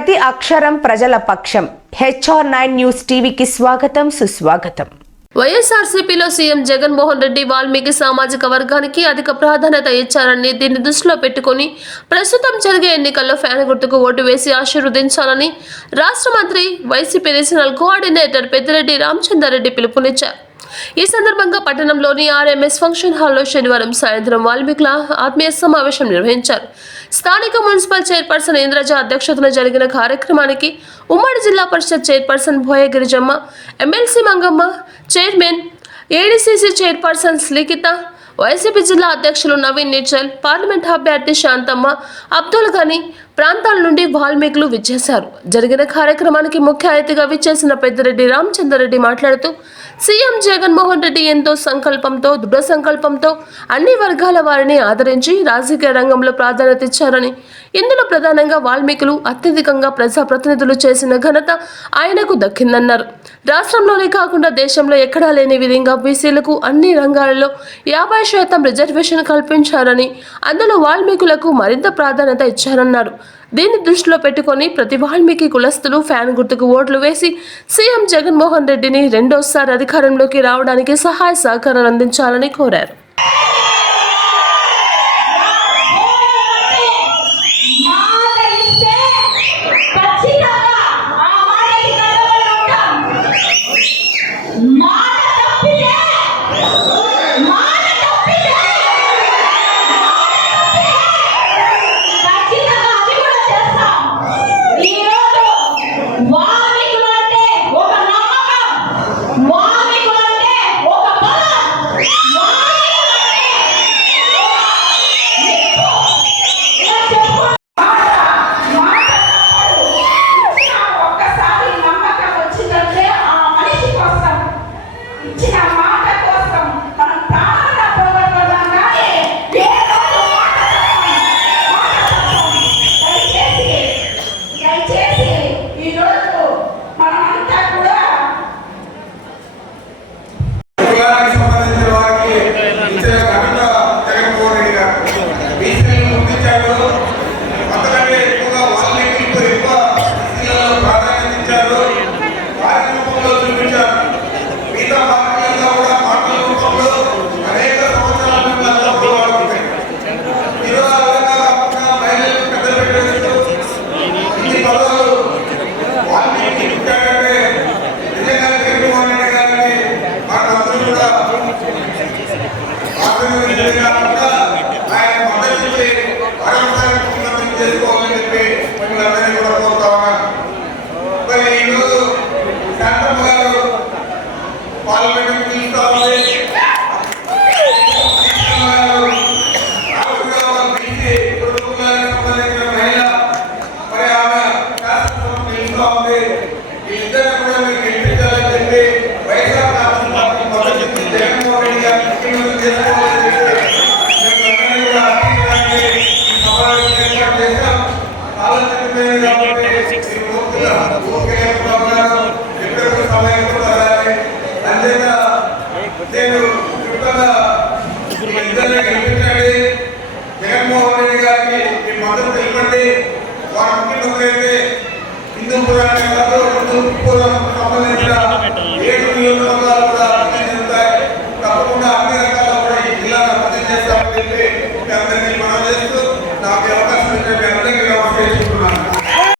ప్రతి అక్షరం ప్రజల పక్షం. HR9 న్యూస్ టీవీకి స్వాగతం, సుస్వాగతం. వైఎస్ఆర్సీపీలో సీఎం జగన్మోహన్ రెడ్డి వాల్మీకి సామాజిక వర్గానికి అధిక ప్రాధాన్యత ఇచ్చారని, దీన్ని దృష్టిలో పెట్టుకుని ప్రస్తుతం జరిగే ఎన్నికల్లో ఫ్యాన్ గుర్తుకు ఓటు వేసి ఆశీర్వదించాలని రాష్ట్ర మంత్రి, వైసీపీ రీజనల్ కోఆర్డినేటర్ పెద్దిరెడ్డి రామచంద్రారెడ్డి పిలుపునిచ్చారు. ఈ సందర్భంగా పట్టణంలోని RMS ఫంక్షన్ హాల్లో శనివారం సాయంత్రం వాల్మీకుల ఆత్మీయ సమావేశం నిర్వహించారు. స్థానిక మున్సిపల్ చైర్పర్సన్ ఇంద్రజ అధ్యక్షతన జరిగిన కార్యక్రమానికి ఉమ్మడి Zilla Parishad chairperson Boya Girijamma, MLC Mangamma, chairman, ADCC chairperson Likhita, YCP జిల్లా అధ్యక్షులు నవీన్ నిచ్చల్, పార్లమెంట్ అభ్యర్థి శాంతమ్మ, అబ్దుల్ గని ప్రాంతాల నుండి వాల్మీకులు విచ్చేశారు. జరిగిన కార్యక్రమానికి ముఖ్య అతిథిగా విచ్చేసిన పెద్దిరెడ్డి రామచంద్రారెడ్డి మాట్లాడుతూ, సీఎం జగన్మోహన్ రెడ్డి ఎంతో సంకల్పంతో, దృఢ సంకల్పంతో అన్ని వర్గాల వారిని ఆదరించి రాజకీయ రంగంలో ప్రాధాన్యత ఇచ్చారని, ఇందులో ప్రధానంగా వాల్మీకులు అత్యధికంగా ప్రజాప్రతినిధులు చేసిన ఘనత ఆయనకు దక్కిందన్నారు. రాష్ట్రంలోనే కాకుండా దేశంలో ఎక్కడా లేని విధంగా బీసీలకు అన్ని రంగాలలో 50% రిజర్వేషన్ కల్పించారని, అందులో వాల్మీకులకు మరింత ప్రాధాన్యత ఇచ్చారన్నారు. దీన్ని దృష్టిలో పెట్టుకొని ప్రతి వాల్మీకి కులస్తులు ఫ్యాన్ గుర్తుకు ఓట్లు వేసి సీఎం జగన్మోహన్ రెడ్డిని రెండోసారి అధికారంలోకి రావడానికి సహాయ సహకారాలు అందించాలని కోరారు. జగన్మోహన్ రెడ్డి గారికి మీ మద్దతు తెలిపండి. వారి ముఖ్యమంత్రి అయితే హిందూపురానికి సంబంధించిన 7 నియోజకవర్గాలు